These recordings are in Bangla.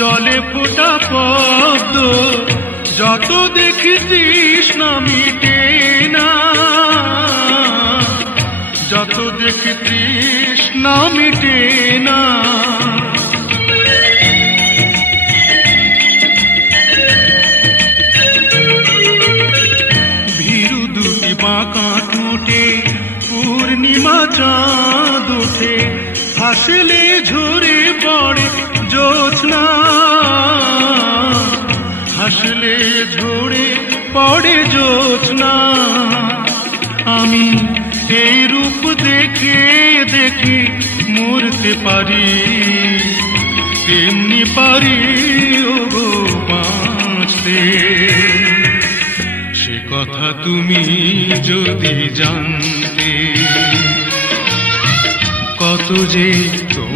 জলে ফোটা পদ্ম, যত দেখি তৃষ্ণা মিটে না। যত দেখি তৃষ্ণা মিটে না। ভীরু দুটি পূর্ণিমা চাঁদ ওঠে, হাসলে ঝরে পড়ে জোছনা হাসলে ঝরে পড়ে জোছনা আমি এই রূপ দেখে দেখে মরতে পারি। তেমনি পারি ও গো বাঁচতে। সে কথা তুমি যদি জানতে, কত যে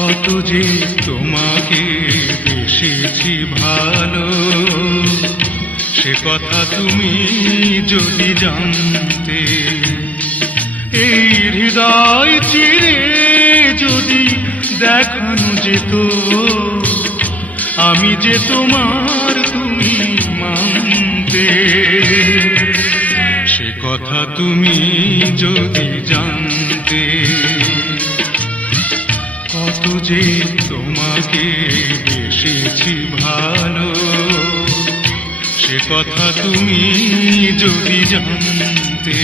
কত যে তোমাকে বেসেছি ভালো, সে কথা তুমি যদি জানতে, এই হৃদয় চিরে যদি দেখানো যেত, আমি যে তোমার তুমি মানতে, সে কথা তুমি যদি জানতে যে তোমাকে বেশি ভালো সে কথা তুমি যদি জানতে